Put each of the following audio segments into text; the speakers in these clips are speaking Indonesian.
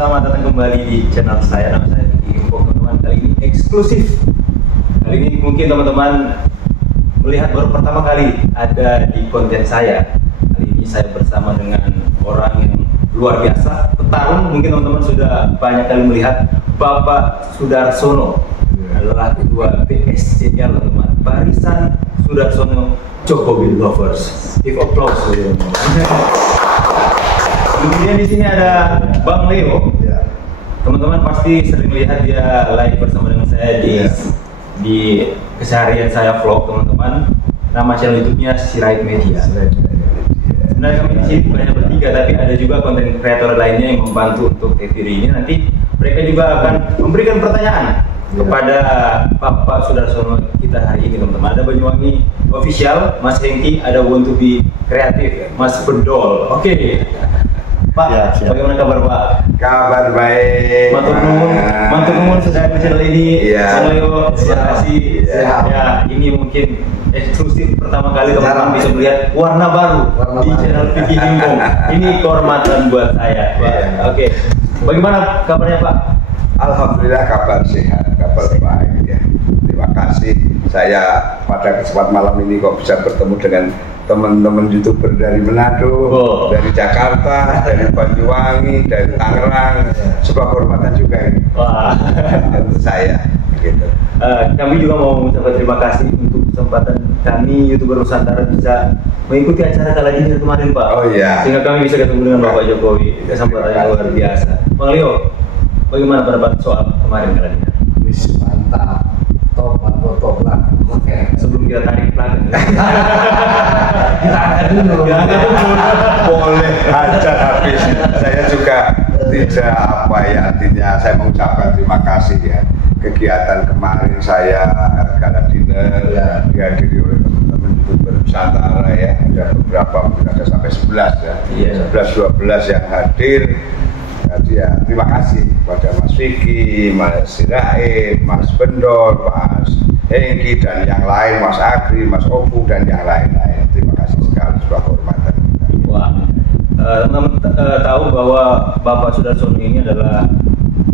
selamat datang kembali di channel saya. Nama saya Diki Info, teman-teman. Kali ini eksklusif. Kali ini mungkin teman-teman melihat baru pertama kali ada di konten saya. Kali ini saya bersama dengan orang yang luar biasa, petarung. Mungkin teman-teman sudah banyak kali melihat Bapak Sudarsono adalah ketua BSCL, teman-teman. Barisan Sudarsono Jokowi Lovers. Give applause. Kemudian di sini ada Bang Leo. Teman-teman pasti sering lihat dia live bersama dengan saya di keseharian saya vlog, teman-teman. Nama channel YouTube-nya Sirait Media. Sebenarnya kami di sini banyak bertiga, tapi ada juga konten kreator lainnya yang membantu untuk TV ini. Nanti mereka juga akan memberikan pertanyaan kepada Bapak Sudarsono kita hari ini, teman-teman. Ada Banyuwangi Official, Mas Hengki, ada Want to Be Kreatif, Mas Bendol. Oke. Pak, ya, bagaimana kabar Pak? Kabar baik. Mantur nuwun sudah di channel ini. Iya. Terima kasih. Ya, ini mungkin eksklusif pertama kali teman-teman bisa melihat warna baru di channel Vicky Himbong. Ini kehormatan buat saya. Oke. Bagaimana kabarnya Pak? Alhamdulillah kabar sehat, kabar baik ya. Terima kasih. Saya pada kesempatan malam ini kok bisa bertemu dengan teman-teman YouTuber dari Manado, dari Jakarta, dari Banyuwangi, dari Tangerang. Sebuah kehormatan juga ini. Wah, untuk saya. Gitu. Kami juga mau mengucapkan terima kasih untuk kesempatan kami YouTuber Nusantara bisa mengikuti acara kala dinner kemarin Pak. Oh iya. Sehingga kami bisa ketemu dengan Bapak Jokowi. Kesempatan yang luar biasa. Bang Leo, bagaimana pendapat soal kemarin kala dinner? Wis mantap. Top lah. Sebelum kita tarik pelan. Boleh aja habis. Saya juga tidak apa ya, artinya saya mengucapkan terima kasih ya. Kegiatan kemarin saya gala dinner dihadiri oleh teman-teman YouTuber Nusantara ya. Ada beberapa, mungkin ada sampai 11 ya. 11-12 yang hadir. Jadi ya terima kasih kepada Mas Vicky, Mas Sirait, Mas Bendol, Mas Hengki dan yang lain, Mas Agri, Mas Opu dan yang lain-lain. Terima kasih sekali, sebuah kehormatan. Wah, teman-teman tahu bahwa Bapak Sudarsono ini adalah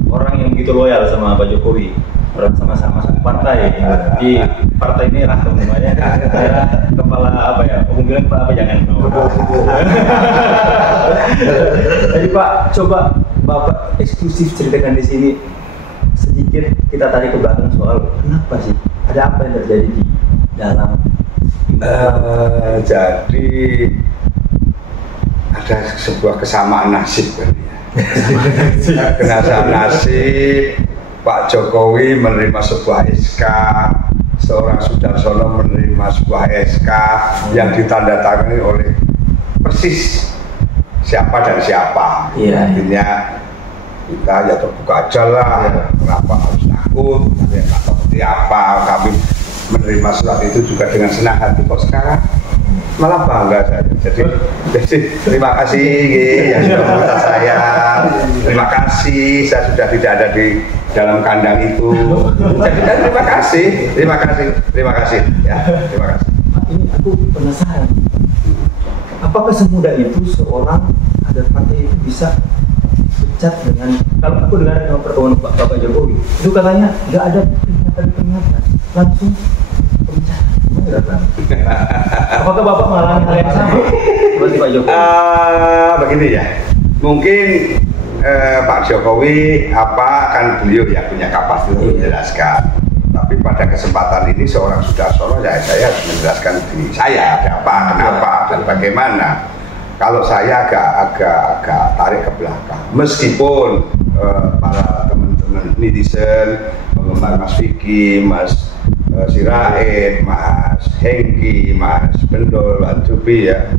orang yang begitu loyal sama Pak Jokowi. Orang sama-sama satu partai di Partai Merah, teman-teman. Kepala apa ya? Aku bilang Pak apa jangan. Jadi Pak, coba Bapak eksklusif ceritakan di sini sedikit, kita tarik ke belakang soal kenapa sih? Ada apa yang terjadi di dalam? Jadi ada sebuah kesamaan nasib kan ya. Kesamaan nasib. Pak Jokowi menerima sebuah SK, seorang Sudarsono menerima sebuah SK yang ditandatangani oleh persis siapa dan siapa. Artinya kita ya terbuka aja lah, kenapa harus takut, nggak seperti apa. Kami menerima surat itu juga dengan senang hati. Kok sekarang malah bangga saya. Jadi terima kasih yang sudah meminta saya. Terima kasih, saya sudah tidak ada di dalam kandang itu. Jadi terima kasih ya, terima kasih. Ini aku penasaran, apakah semudah itu seorang kader partai itu bisa pecat dengan, kalau aku dengar dengan pertemuan Bapak Jokowi itu katanya nggak ada peringatan langsung pecat. Apakah Bapak mengalami hal yang sama seperti Pak Jokowi? Begini ya, mungkin Pak Jokowi kan beliau yang punya kapasitas untuk menjelaskan. Tapi pada kesempatan ini seorang Sudarsono saya harus menjelaskan diri saya ada apa, kenapa dan bagaimana. Kalau saya agak tarik ke belakang, meskipun para teman-teman netizen, penggemar Mas Vicky, Mas Sirait, Mas Hengki, Mas Bendol, Anjubi ya.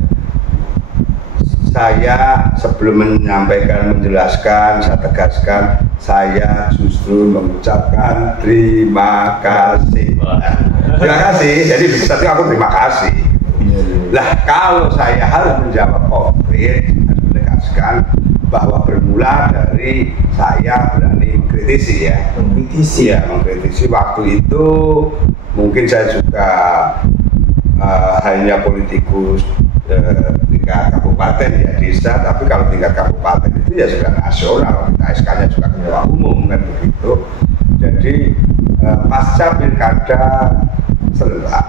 Saya sebelum menjelaskan, saya tegaskan, saya justru mengucapkan terima kasih. Terima kasih, jadi bisa aku terima kasih. Lah kalau saya harus menjawab konkret, harus menegaskan bahwa bermula dari saya berani mengkritisi ya. Mengkritisi waktu itu mungkin saya juga hanya politikus tingkat kabupaten ya desa, tapi kalau tingkat kabupaten itu ya sudah nasional, kita SK-nya juga ketua umum kan begitu. Jadi pasca pilkada serentak,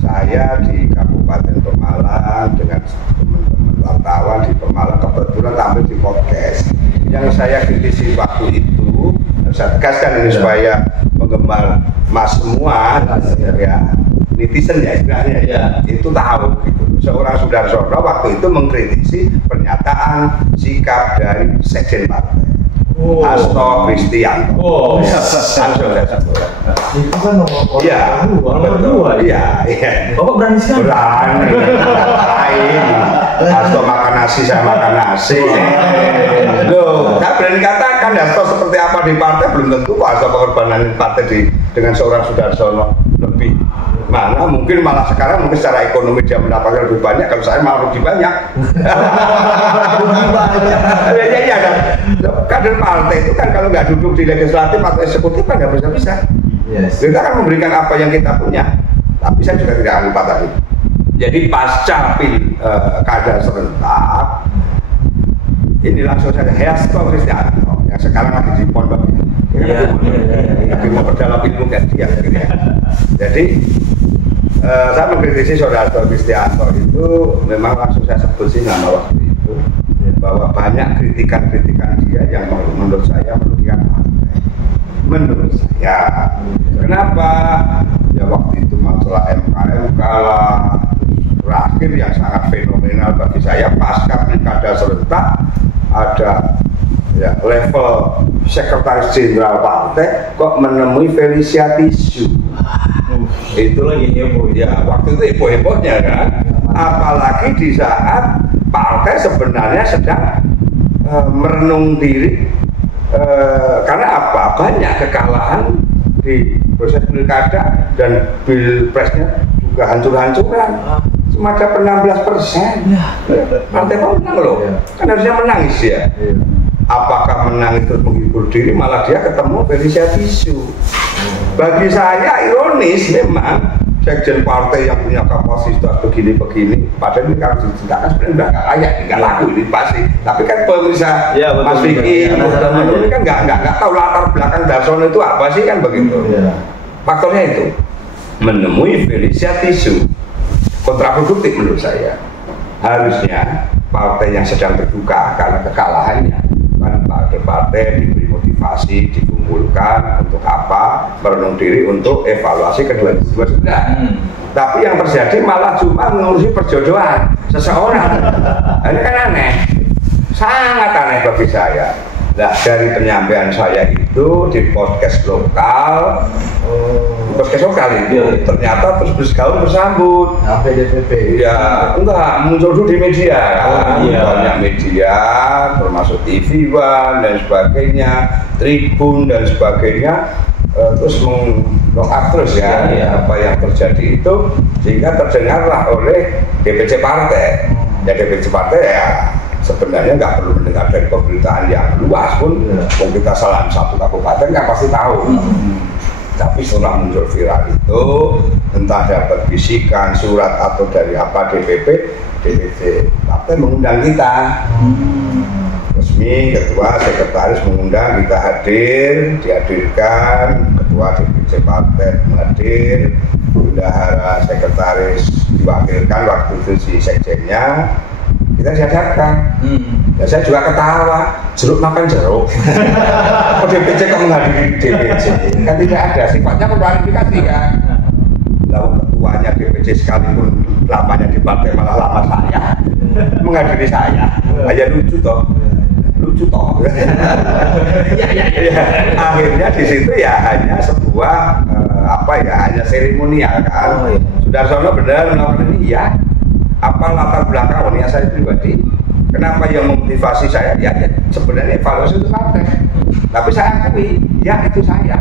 saya di Kabupaten Pemalang dengan teman-teman wartawan di Pemalang kebetulan tampil di podcast. Yang saya kritisi waktu itu, saya tegaskan ini supaya penggemar mas semua ya, netizen ya istilahnya ya, itu tahu gitu. Seorang Sudarsono waktu itu mengkritisi pernyataan sikap dari sekjen partai Hasto Kristianto. Itu kan nomor nomor 2. Iya. Bapak berani sekali. Berani. Hasto makan nasi, saya makan nasi. Loh, tak berani katakan Hasto seperti apa di partai, belum tentu Pak Hasto pengorbanan partai dengan seorang Sudarsono lebih. Mana mungkin malah sekarang mungkin secara ekonomi dia mendapatkan lebih banyak, kalau saya malah lebih banyak. Iya kan. Kader partai itu kan kalau nggak duduk di legislatif atau eksekutif kan nggak bisa-bisa. Yes. Kita kan memberikan apa yang kita punya. Tapi saya juga tidak akan patah itu. Jadi pasca pilkada serentak, ini langsung saja Hasto Kristianto yang sekarang lagi di pondok. Tapi mau berdalam ilmu kan dia. Jadi saya mengkritisi saudara Hasto Kristianto itu memang langsung saya sebut sih nama waktu itu, bahwa banyak kritikan-kritikan dia yang menurut saya merugikan partai. Menurut saya, kenapa? Ya waktu itu masalah MK lah, terakhir yang sangat fenomenal bagi saya pasca pilkada serentak ada ya level sekretaris jenderal partai kok menemui Felicia Tisu. Itu lagi heboh ya, waktu itu heboh-hebohnya kan, apalagi di saat partai sebenarnya sedang merenung diri karena apa? Banyak kekalahan di proses pilkada dan pilpresnya juga hancur-hancuran, cuma ada 16%. Partai menang loh, kan harusnya menangis ya. Apakah menang itu menghibur diri, malah dia ketemu Felicia Tisu. Bagi saya ironis memang sekjen partai yang punya kapasitas begini-begini, padahal ini kalau diceritakan sebenarnya udah nggak layak, nggak laku ini pasti. Tapi kan pemirsa Mas Vicky, ini kan nggak tahu latar belakang Darsono itu apa sih kan begitu. Faktornya itu menemui Felicia Tisu kontraproduktif menurut saya. Harusnya partai yang sedang berduka karena kekalahannya, kan partai diberi motivasi, dikumpulkan untuk apa, merenung diri untuk evaluasi kedua tapi yang terjadi malah cuma mengurusi perjodohan seseorang. Ini kan aneh, sangat aneh bagi saya. Nah, dari penyampaian saya itu di podcast lokal, itu ternyata terus bergaul bersambut. Sampai DPP. Ya, enggak, muncul dulu di media kan. Banyak media, termasuk TV One dan sebagainya, Tribun dan sebagainya, terus meng-up terus ya, apa yang terjadi itu, sehingga terdengarlah oleh DPC partai. Ya DPC partai ya sebenarnya nggak perlu mendengar dari pemberitaan yang luas pun, kita salah satu kabupaten kan pasti tahu. Tapi setelah muncul viral itu, entah dapat bisikan, surat atau dari apa DPC partai mengundang kita. Resmi ketua sekretaris mengundang kita hadir, dihadirkan, ketua DPC partai hadir, bendahara sekretaris diwakilkan waktu itu si sekjennya. Kita diadakan, ya saya juga ketawa, jeruk makan jeruk. Kok DPC kamu menghadiri DPC? Kan tidak ada, sifatnya memklarifikasi kan. Lalu ketuanya DPC sekalipun lamanya di partai malah lama saya, menghadiri saya. Aja lucu toh. Akhirnya di situ ya hanya sebuah hanya seremonial kan. Sudarsono benar melakukan ini ya. Apa latar belakang awalnya saya pribadi, kenapa yang memotivasi saya ya sebenarnya evaluasi itu partai, tapi saya akui ya itu saya.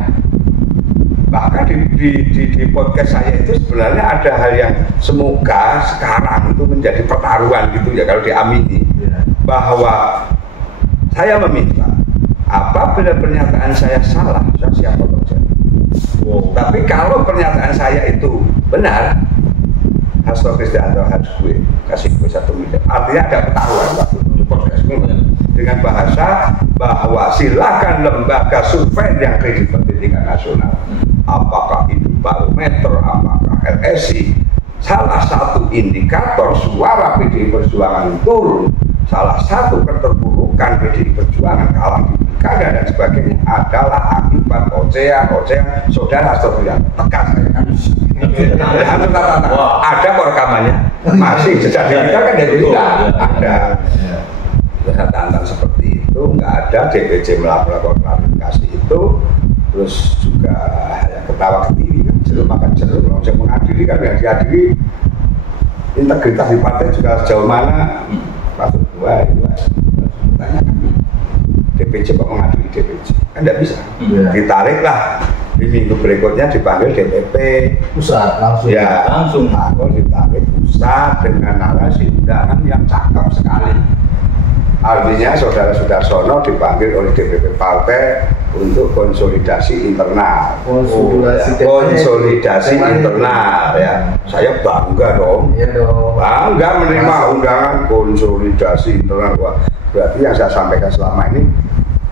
Bahkan di podcast saya itu sebenarnya ada hal yang semoga sekarang itu menjadi pertaruhan gitu ya kalau diamini, bahwa saya meminta apabila pernyataan saya salah, saya siap bekerja. Tapi kalau pernyataan saya itu benar, Hasto Kristianto harus gue kasih gue 1 miliar. Artinya ada pertaruhan waktu itu proses dengan bahasa bahwa silakan lembaga survei yang kredibel di tingkat nasional, apakah itu barometer, apakah LSI, salah satu indikator suara PDI Perjuangan turun, salah satu keterpurukan PDI Perjuangan kalah di pilkada dan sebagainya adalah akibat ocehan saudara Kristianto. Tekan saya kan. Ada kok rekamannya, masih jejak digital kan dari kita ada. Tantang seperti itu nggak ada. DPC melakukan klarifikasi itu, terus juga hanya ketawa ketiwi kan, jeruk makan jeruk. Kalau mengadili kan yang diadili integritas di partai juga sejauh mana, masuk dua itu tanyakan DPC kok mengadili DPC kan nggak bisa. Ditariklah di minggu berikutnya dipanggil DPP pusat langsung. Ya langsung ditarik pusat dengan narasi undangan yang cakep sekali. Artinya saudara Sudarsono dipanggil oleh DPP partai untuk konsolidasi internal. Konsolidasi internal ya. Saya bangga dong. Iya dong. Bangga menerima undangan konsolidasi internal. Wah, berarti yang saya sampaikan selama ini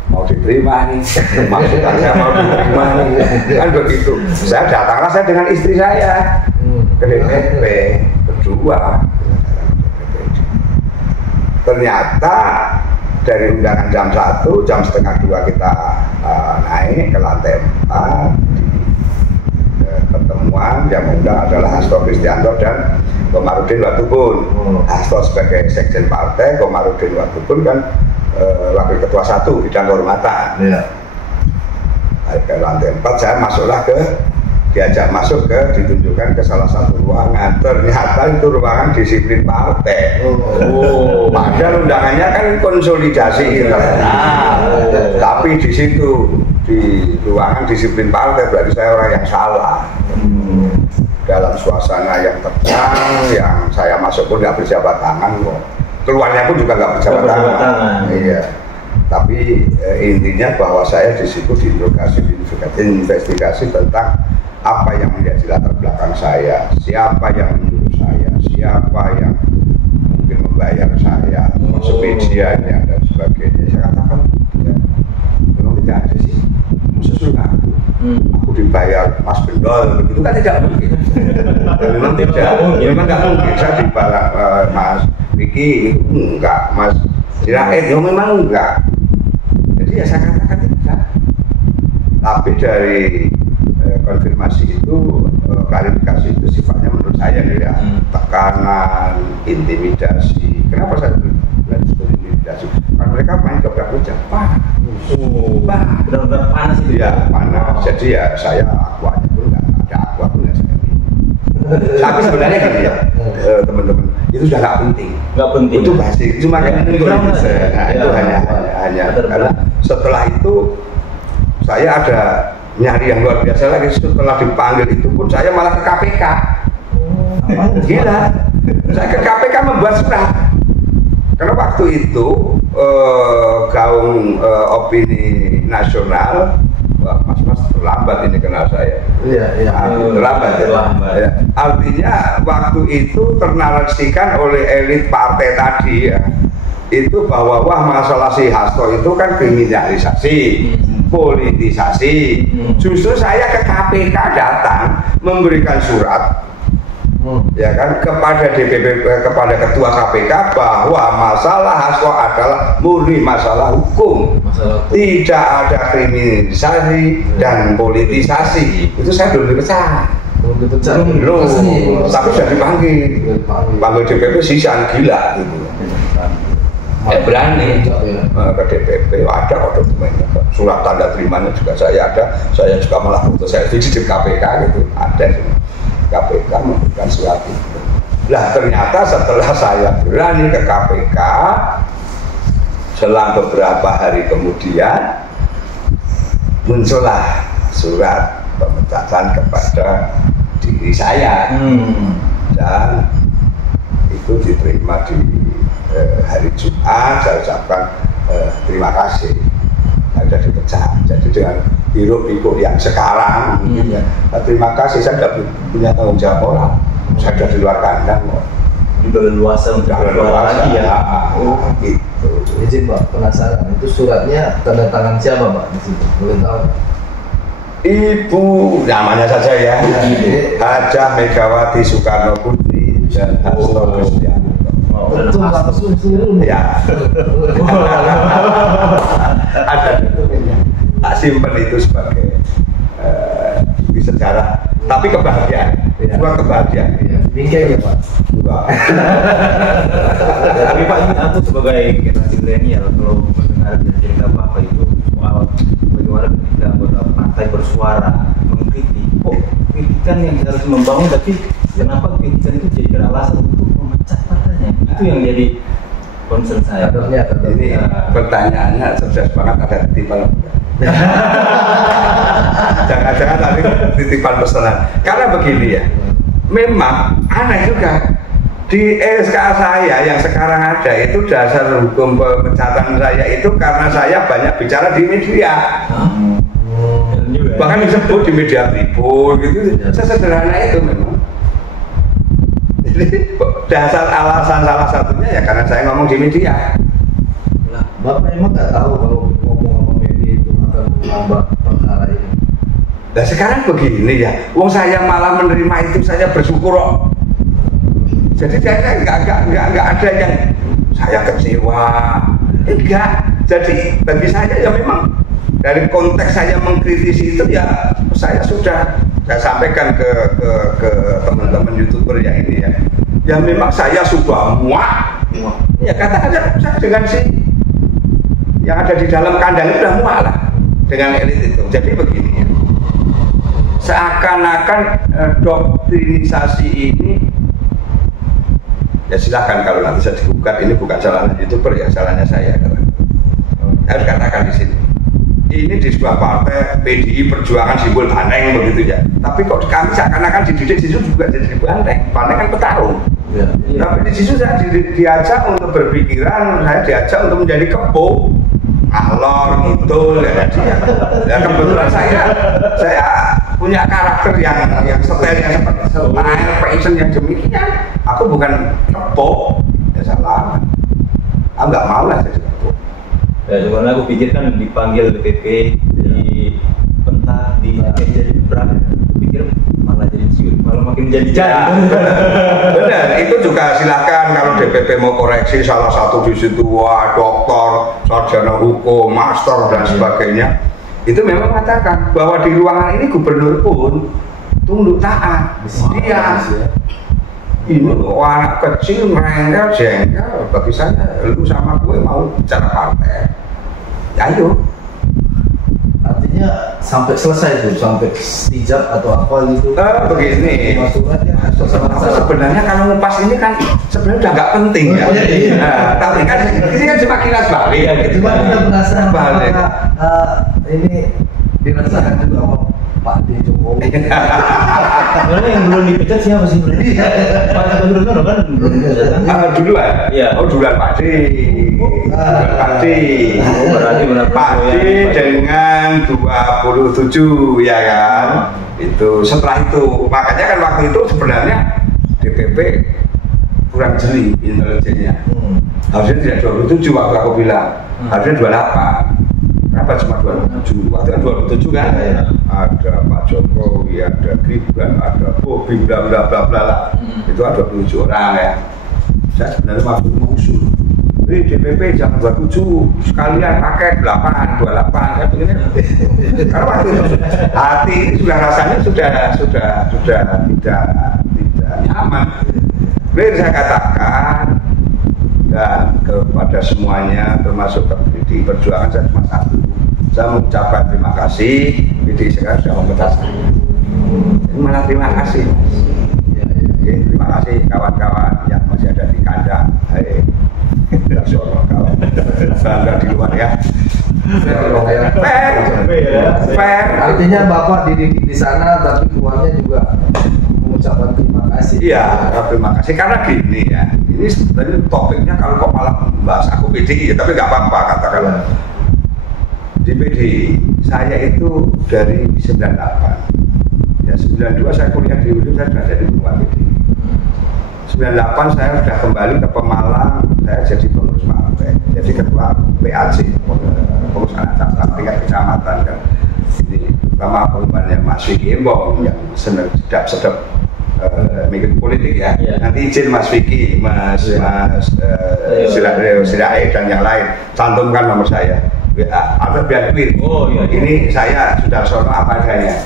mau diterima nih. Masukan saya mau diterima nih. Kan begitu. Saya datanglah saya dengan istri saya ke DPP berdua. Ternyata dari undangan jam 1, jam setengah 2 kita naik ke lantai 4 pertemuan yang undang adalah Hasto Kristianto dan Komarudin Watubun. Hasto sebagai sekjen partai, Komarudin Watubun kan wakil ketua 1 bidang kehormatan. Ke lantai 4 saya masuklah diajak masuk ditunjukkan ke salah satu ruangan. Ternyata itu ruangan disiplin partai. Padahal undangannya kan konsolidasi internal. Tapi di situ di ruangan disiplin partai berarti saya orang yang salah. Dalam suasana yang tegang, yang saya masuk pun nggak berjabat tangan kok. Keluarnya pun juga nggak berjabat tangan. Iya. Tapi intinya bahwa saya di situ diinvestigasi tentang apa yang menjadi latar belakang saya, siapa yang menyuruh saya, siapa yang mungkin membayar saya, termasuk medianya dan sebagainya. Saya katakan, ya, memang tidak ada sih, susulah aku dibayar Mas Bendol, begitu kan tidak mungkin. Memang tidak, memang tidak mungkin. Saya dibayar Mas Vicky, enggak, Mas Sirait, memang enggak. Jadi ya saya katakan tidak. Tapi dari konfirmasi itu, klarifikasi itu sifatnya menurut saya ya tekanan, intimidasi. Kenapa saya bilang disebut intimidasi? Karena mereka main gebrak-gebrak, benar-benar panas itu. Ya panas. Jadi ya saya akuannya pun nggak ada aku nggak saya. Tapi sebenarnya gini ya, teman-teman, itu sudah nggak penting. Nggak penting. Itu pasti. Cuma kan itu hanya karena setelah itu saya ada nyari yang luar biasa lagi. Setelah dipanggil itu pun saya malah ke KPK. Gila, saya ke KPK membuat surat karena waktu itu gaung opini nasional, wah mas terlambat ini kenal saya. Iya. Terlambat ya. Artinya waktu itu ternarasikan oleh elit partai tadi ya, itu bahwa wah masalah si Hasto itu kan kriminalisasi, politisasi. Justru saya ke KPK datang memberikan surat ya kan kepada DPP, kepada ketua KPK bahwa masalah Hasto adalah murni masalah hukum, tidak ada kriminalisasi dan politisasi. Itu saya belum dipecat. Belum, tapi sudah dipanggil DPP sisan gila gitu. Berani ke DPP, ada kok dokumennya, surat tanda terimanya juga saya ada. Saya juga malah foto saya di KPK gitu, ada KPK memberikan surat itu. Lah ternyata setelah saya berani ke KPK, selang beberapa hari kemudian muncullah surat pemecatan kepada diri saya dan itu diterima di hari Jumat. Saya ucapkan terima kasih ada dipecat. Jadi dengan hiruk pikuk yang sekarang mungkin ya, terima kasih, saya tidak punya tanggung jawab moral. saya sudah di luar kandang kok. Juga leluasa untuk bersuara lagi ya. Gitu. Izin Pak, penasaran. Itu suratnya tanda tangan siapa Pak di situ? Boleh tahu? Ibu namanya saja ya, Hajah Megawati Soekarno Putri dan Hasto Kristianto. Betul langsung turun. Ya. Ada tak simpen itu sebagai di sejarah. Tapi kebahagiaan, dua kebahagiaan. Bingkai ya Pak. Dua. Tapi Pak, ini aku sebagai generasi milenial kalau mendengar cerita Bapak itu soal bagaimana ketika anggota partai bersuara mengkritik, kok kritikan yang harus membangun, tapi kenapa kritikan itu jadi alasan untuk memecah partainya? Itu yang jadi concern saya. Ini pertanyaannya cerdas banget, ada titipan. Jangan-jangan tadi titipan pesanan. Karena begini ya, memang aneh juga di SK saya yang sekarang ada itu dasar hukum pemecatan saya itu karena saya banyak bicara di media. Bahkan disebut di media Tribun gitu. Sesederhana itu memang. Jadi dasar alasan salah satunya ya karena saya ngomong di media. Nah, Bapak emang nggak tahu kalau ngomong sama media itu akan menambah perkara ini? Nah sekarang begini ya, wong saya malah menerima itu saya bersyukur kok. Jadi saya nggak ada yang saya kecewa, enggak. Jadi bagi saya ya memang dari konteks saya mengkritisi itu ya saya sudah saya sampaikan ke teman-teman YouTuber yang ini ya. Ya memang saya sudah muak. Ya kata-kata saya dengan si yang ada di dalam kandang itu sudah muak lah dengan elit itu. Jadi begini ya. Seakan-akan doktrinisasi ini ya silahkan kalau nanti saya digugat, ini bukan salahnya YouTuber ya, salahnya saya. Harus katakan di sini. Ini di sebuah partai PDI Perjuangan simbol banteng begitu ya. Tapi kok kami seakan-akan dididik di situ juga jadi banteng. Banteng kan petarung. Ya. Tapi di situ saya diajak untuk berpikiran, saya diajak untuk menjadi kebo, ngalor gitu ya. Ya kebetulan saya punya karakter yang setel yang seperti passion yang demikian. Aku bukan kebo, ya salah. Aku nggak mau lah jadi kebo. Ya, cuman aku pikir kan dipanggil DPP, di pentas, jadi berat. Pikir malah jadi ciut, malah makin jadi Benar, itu juga silahkan kalau DPP mau koreksi salah satu di situ, wah doktor, sarjana hukum, master dan sebagainya. Itu memang mengatakan bahwa di ruangan ini gubernur pun tunduk taat. Dia ini anak kecil merengkel jengkel, bagi saya lu sama gue mau bicara partai ya ayo. Artinya sampai selesai tuh, sampai stijab atau apa gitu. Begini sebenarnya kalau ngupas ini kan sebenarnya udah nggak penting ya. Tapi kan ini kan cuma kilas balik ya, cuma kita penasaran apakah ini dirasakan juga sama Pak D. Jokowi. Sebenarnya yang belum dipecat siapa sih? Pak Jokowi kan belum dipecat. Duluan? Iya. Oh duluan Pak D. Pak D. Berarti benar Pak D dengan 27 ya kan? Itu setelah itu makanya kan waktu itu sebenarnya DPP kurang jeli intelijennya. Harusnya tidak 27 waktu aku bilang, harusnya 28. Kenapa cuma 27? Waktu kan 27 kan? Ya. Ada Pak Jokowi, ada Gibran, ada Bobi, bla bla bla bla lah. Itu ada 27 orang ya. Saya sebenarnya waktu itu mengusul. DPP jam 27 sekalian pakai 28. Saya begini. Karena waktu itu hati ini sudah rasanya sudah tidak nyaman. Jadi saya katakan dan kepada semuanya termasuk PDI Perjuangan saya cuma satu, saya mengucapkan terima kasih PDI sekarang sudah memecah saya. Mana terima kasih Mas. Terima kasih kawan-kawan yang masih ada di kandang. Kawan bangga di luar ya. Fair. Artinya Bapak di sana tapi keluarnya juga mengucapkan terima kasih. Iya, terima kasih karena gini ya. Ini sebenarnya topiknya kalau kok malah membahas aku PDI ya, tapi nggak apa-apa katakanlah. Di PDI saya itu dari 98. Ya 92 saya kuliah di UNIM, saya sudah jadi ketua PDI. 98 saya sudah kembali ke Pemalang, saya jadi pengurus partai, jadi ketua PAC, pengurus anak cakra tingkat kecamatan kan. Ini pertama pengumumannya Mas Vicky Embong yang sedap mikir politik ya. Nanti izin Mas Vicky, Mas Sirai dan yang lain cantumkan nomor saya. Atau biar clear. Ini saya sudah sono apa adanya.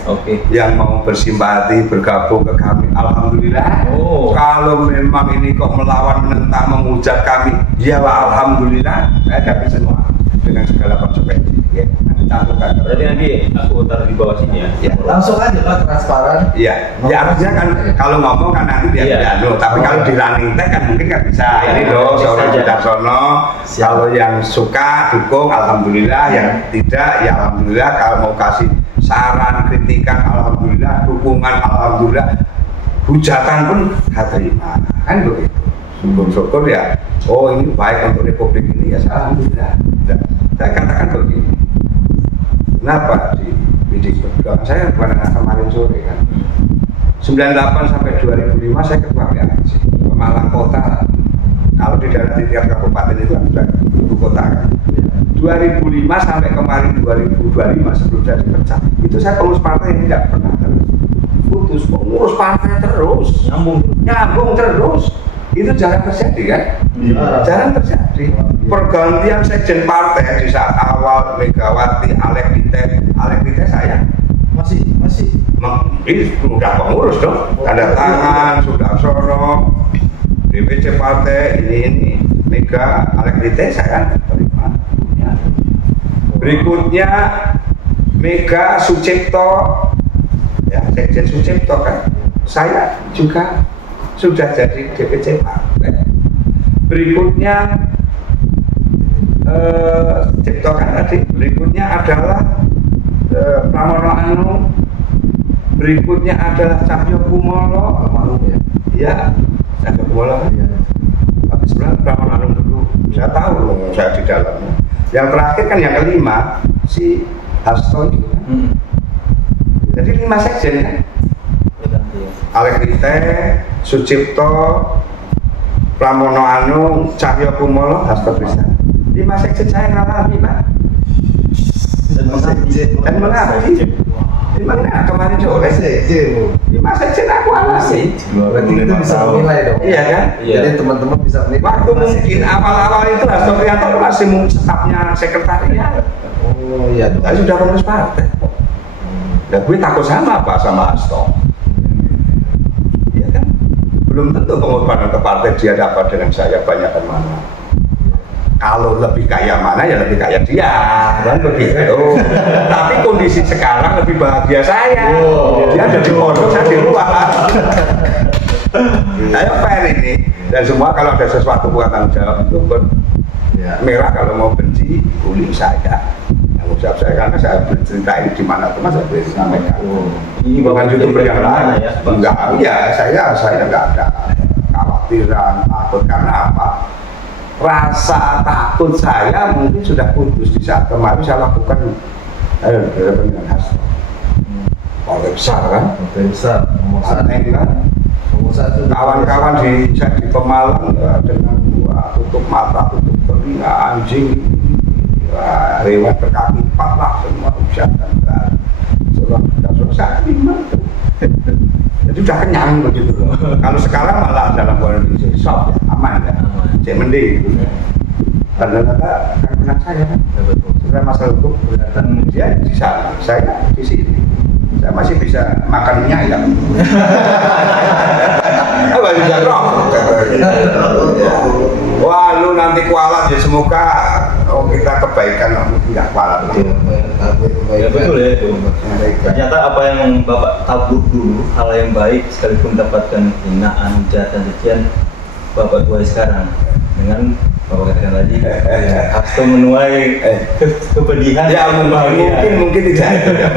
Yang mau bersimpati bergabung ke kami, alhamdulillah. Kalau memang ini kok melawan, menentang, menghujat kami, ya alhamdulillah, saya dapat semua dengan segala konsekuensi. Ya, nanti cantumkan. Berarti nanti aku taruh di bawah sini ya. Langsung aja Pak, transparan. Iya. Ya artinya kan kalau ngomong kan nanti dia tapi kalau di running tag kan mungkin kan bisa. Ini loh seorang Sudarsono. Kalau yang suka dukung alhamdulillah, yang tidak ya alhamdulillah. Kalau mau kasih saran, kritikan alhamdulillah, dukungan alhamdulillah, hujatan pun saya terima. Kan begitu. Syukur-syukur ya. Oh ini baik untuk republik ini ya alhamdulillah. Saya katakan begini. Kenapa di PD Perjuangan saya bukan anak kemarin sore kan. 98 sampai 2005 saya ketua PAC Pemalang Kota. Kalau di daerah tingkat kabupaten itu sudah ibu kota kan. 2005 sampai kemarin 2025 sebelum saya dipecat, itu saya pengurus partai yang tidak pernah putus, pengurus partai terus, nyambung terus. Itu jarang terjadi kan? Jarang terjadi. Pergantian sekjen partai di saat awal Megawati, Alek Dite saya masih ini sudah pengurus dong, tanda tangan, Sudarsono, DPC partai ini Mega, Alek Dite saya terima. Berikutnya Mega Sucipto, ya sekjen Sucipto kan, saya juga sudah jadi DPC partai. Berikutnya Cipto kan tadi. Berikutnya adalah Pramono Anu. Berikutnya adalah Cahyo Kumolo. Ya, Cahyo Kumolo. Habis Pramono Anu dulu. Saya tahu, saya di dalamnya. Yang terakhir kan yang kelima si Hasto itu kan. Jadi 5 sekjen kan. Alek Dite, Sucipto, Pramono Anu, Cahyo Kumolo, Hasto bisa. 5 sekjen saya ngalami Pak. Dan mengabdi. Gimana kemarin sore? 5 sekjen aku alami. Berarti itu bisa menilai dong. Iya kan? Jadi teman-teman bisa menilai. Waktu mungkin awal-awal itu Hasto Prianto masih stafnya sekretariat. Oh iya. Saya sudah pengurus partai. Dan gue takut sama Pak sama Hasto. Belum tentu pengorbanan ke partai dia dapat dengan saya banyak dan mana. Kalau lebih kaya mana ya lebih kaya dia, kan begitu. Tapi kondisi sekarang lebih bahagia saya. Dia ada di pondok, saya di luar. Saya fair ini. Dan semua kalau ada sesuatu buat tanggung jawab itu merah kalau mau benci, bully saya. Tanggung jawab saya karena saya bercerita ini di mana pun saya boleh sampaikan. Ini bukan YouTuber yang lain. Enggak, ya saya enggak ada khawatiran, takut karena apa? Rasa takut saya mungkin sudah putus di saat kemarin saya lakukan dengan Hasto. Partai besar kan? Partai besar, partai kan? Kawan-kawan di Pemalang dengan tutup mata, tutup telinga, anjing, hewan berkaki 4 lah semua ujian dan sudah selesai 5. Jadi sudah kenyang begitu loh. Kalau sekarang malah dalam kondisi shock ya, aman ya, cek mending gitu. Ternyata kan benar saya kan, sebenarnya masalah hukum kelihatan dia di sana, saya di sini. Saya masih bisa makan mie ayam. Apa bisa roh? Wah, lu nanti kualat ya semoga kita kebaikan tidak kualat. Ya betul ya itu. Ternyata apa yang Bapak tabur dulu, hal yang baik sekalipun mendapatkan hinaan, hujatan, cacian, Bapak tuai sekarang dengan Bapak katakan tadi Hasto menuai kepedihan. Ya mungkin tidak itu ya.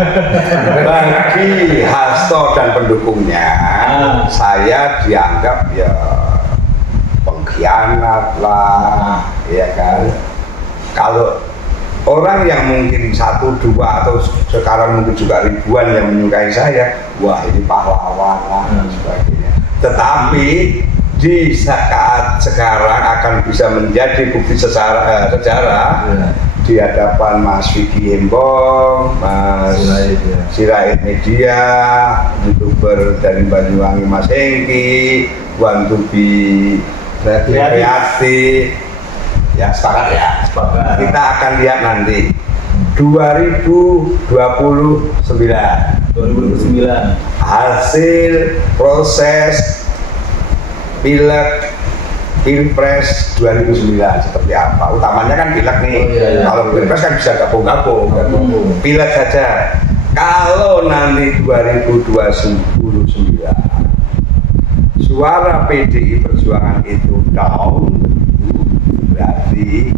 Bagi Hasto dan pendukungnya, saya dianggap ya pengkhianat lah, ya kan. Kalau orang yang mungkin 1, 2 atau sekarang mungkin juga ribuan yang menyukai saya, wah ini pahlawan lah dan sebagainya. Tetapi di saat sekarang akan bisa menjadi bukti sejarah di hadapan Mas Vicky Hembong, Mas Sirait Media, YouTuber dari Banyuwangi Mas Hengki, Wan Tubi Kreatif. Ya sepakat ya. Kita akan lihat nanti 2029 hasil proses Pileg Pilpres 2009 seperti apa? Utamanya kan pileg nih. Kalau Pilpres kan bisa gabung-gabung. Pileg saja. Kalau nanti 2029 suara PDI Perjuangan itu down, berarti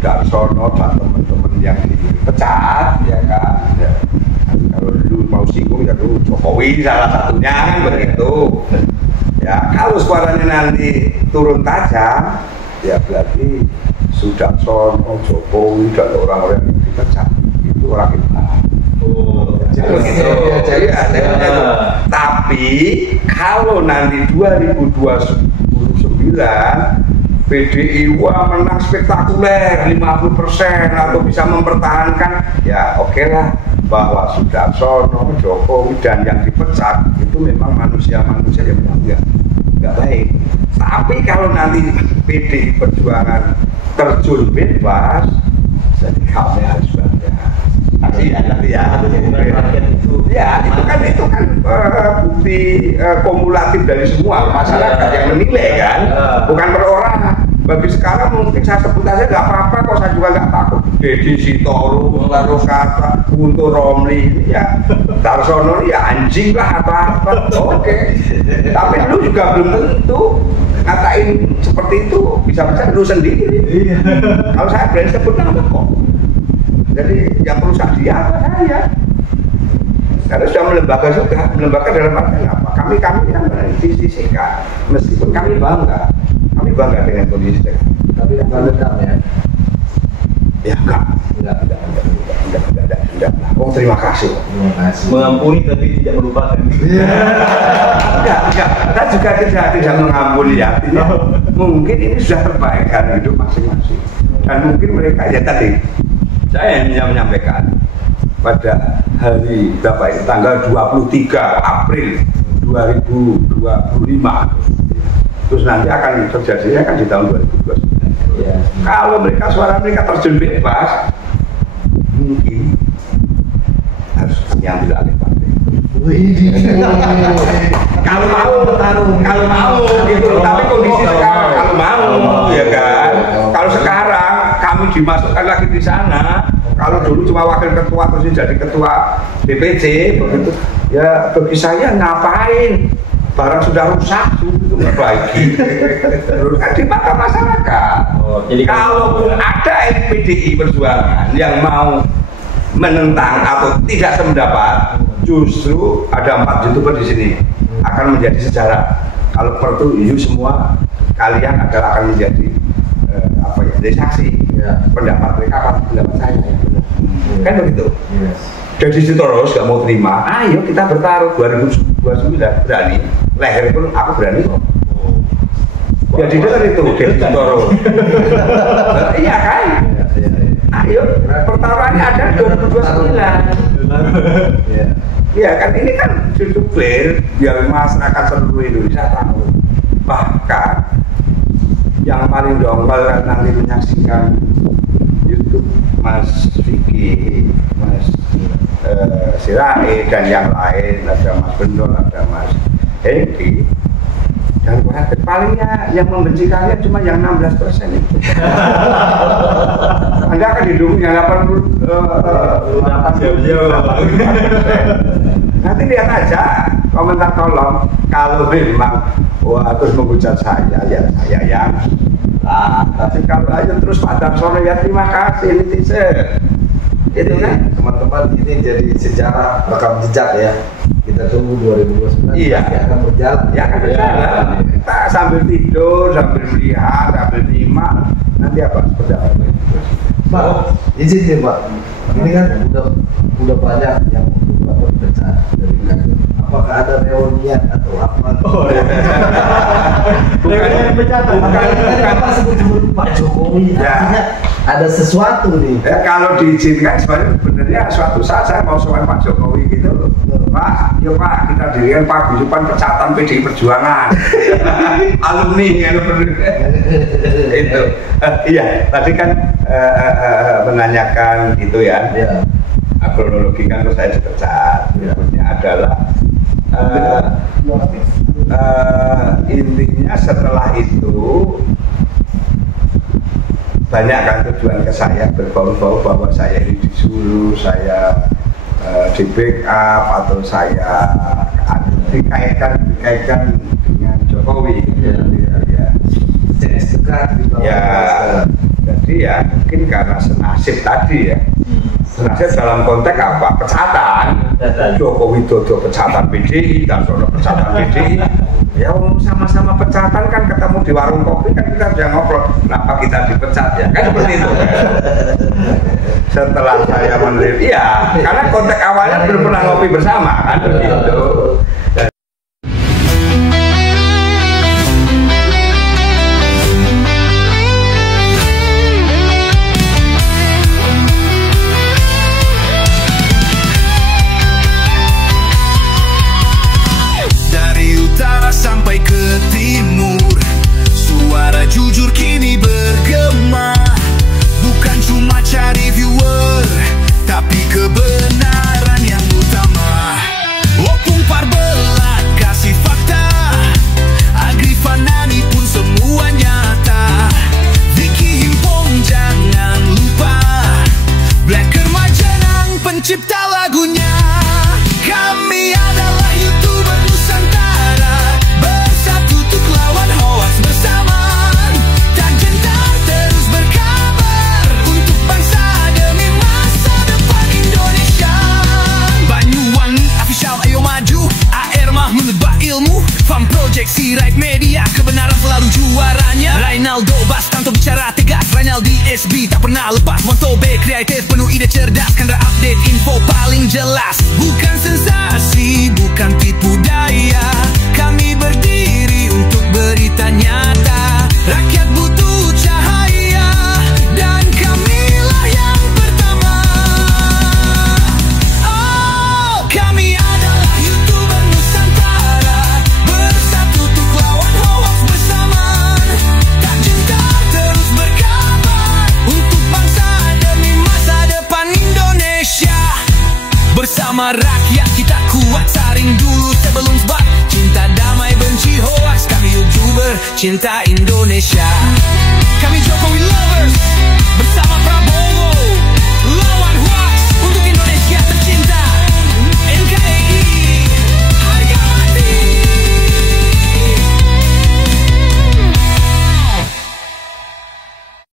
Darsono dan teman-teman yang dipecat, ya kan? Ya. Kalau dulu mau singgung ya dulu Jokowi salah satunya kan begitu. Ya kalau suaranya nanti turun tajam, ya berarti Sudarsono, Jokowi dan orang-orang yang dipecat itu orang hebat. Tapi kalau nanti 2029 PDI menang spektakuler 50% atau bisa mempertahankan, ya oke lah bahwa Sudarsono, Jokowi dan yang dipecat itu memang manusia-manusia yang nggak baik. Tapi kalau nanti PDI Perjuangan terjun bebas, jadi kami harus bangga. Nanti ya, itu kan bukti kumulatif dari semua masyarakat yang menilai kan, bukan per orang. Bagi sekarang mungkin saya sebut aja nggak apa-apa, kok saya juga nggak takut. Deddy Sitorus, Laro Kata, Guntur Romli, ya Darsono ya anjing lah atau apa, oke. Tapi lu juga belum tentu ngatain seperti itu, bisa-bisa lu sendiri. Kalau saya berani sebut nama kok. Jadi yang merusak dia apa saya? Karena sudah melembaga dalam artian apa? Kami yang disisikan, meskipun kami bangga dengan kondisi sekarang. Tapi bukan dendam ya? Ya enggak. Oh terima kasih. Mengampuni tapi tidak melupakan. Enggak. Kita juga tidak mengampuni ya. Mungkin ini sudah perbaikan hidup masing-masing. Dan mungkin mereka ya tadi saya hanya menyampaikan pada hari berapa itu tanggal 23 April 2025. Terus nanti akan terjadinya kan di tahun 2029. Ya. Kalau suara mereka terjun bebas, mungkin harus diambil alih partai. Kalau mau gitu. Tapi kondisi sekarang kalau mau, ya kan. Kalau sekarang kami dimasukkan lagi di sana. Kalau dulu cuma wakil ketua terus jadi ketua DPC begitu. Ya bagi saya ngapain? Barang sudah rusak itu perbaiki. Kan di mata masyarakat. Jadi kalau ada PDI Perjuangan yang mau menentang atau tidak sependapat, justru ada 4 YouTuber di sini akan menjadi sejarah. Kalau perlu semua kalian akan menjadi jadi saksi. Pendapat mereka apa pendapat saya kan begitu. Jadi terus nggak mau terima, ayo kita bertaruh 2029 berani, leher pun aku berani kok. Ya didengar itu, Dedi Toro. Iya kan? Ayo pertaruhannya ada 2029. Iya kan ini kan youtuber biar masyarakat seluruh Indonesia tahu. Bahkan yang paling dongkol nanti menyaksikan YouTube Mas Vicky, Mas Sirait dan yang lain, ada Mas Bendol, ada Mas Hengki. Dan palingnya yang membenci kalian cuma yang 16% itu. Anda akan didukung yang 80%. Nanti lihat aja komentar kolom. Kalau memang terus menghujat saya, ya saya yang tapi kalau aja terus Pak Darsono ya terima kasih netizen. Itu kan teman-teman, ini jadi sejarah rekam jejak ya. Kita tunggu 2029. Iya, akan berjalan. Ya akan berjalan. Kita sambil tidur, sambil melihat, sambil nyimak. Nanti apa seperti apa? Pak, izin nih Pak. Ini kan udah banyak yang berpecat dari kader. Apakah ada reunian atau apa? Oh, ya. Bukan apa sebut-sebut Pak Jokowi. Ya. Artinya ada sesuatu nih. Kalau diizinkan sebenarnya suatu saat saya mau soal Pak Jokowi gitu. Pak, yuk Pak, kita dirikan paguyuban pecatan PDI Perjuangan. Alumni kan itu. Iya, tadi kan menanyakan gitu ya. Ya. Kronologi kan terus saya dipecat. Berikutnya adalah intinya setelah itu banyak kan tujuan ke saya berbau-bau bahwa saya ini disuruh, saya di backup atau saya dikaitkan dengan Jokowi. Ya. Jadi ya mungkin karena senasib tadi ya. Senasib dalam konteks apa? Pecatan. Jokowi Dodo pecatan PDI, Darsono pecatan PDI. Ya sama-sama pecatan kan ketemu di warung kopi kan kita bisa ngobrol. Kenapa kita dipecat ya? Kan seperti itu. Setelah saya menerima, iya, karena konteks awalnya belum pernah ngopi bersama kan begitu. Sampai ke timur, suara jujur kini bergema. Bukan cuma cari viewer, tapi kebenaran yang utama. Opung Parbelat kasih fakta, Agri Fanani pun semua nyata. Vicky Himpong jangan lupa, Blacker Majanang pencipta lagunya. Kami adalah YouTuber Nusantara, bersatu untuk lawan hoax bersamaan. Tak gentar terus berkabar untuk bangsa demi masa depan Indonesia. Banyuwangi official ayo maju, AR Mahmud lebah ilmu, Farm Project Sirait Media, kebenaran selalu juaranya. Rinaldo Bastanto bicara tegas, Rinaldi SB tak pernah lepas. Monto B kreatif penuh ide cerdas, Kendra update info paling jelas. Bukan sensasi, bukan tipu daya, kami berdiri untuk berita nyata. Rakyat butuh cahaya, dan kamilah yang pertama. Oh, kami adalah YouTuber Nusantara, bersatu untuk lawan hoax bersamaan. Tak gentar terus berkabar untuk bangsa demi masa depan Indonesia. Bersama rakyat kita kuat, saring dulu sebelum sebat. Cinta damai benci hoax, kami YouTuber cinta Indonesia. Kami Jokowi lovers.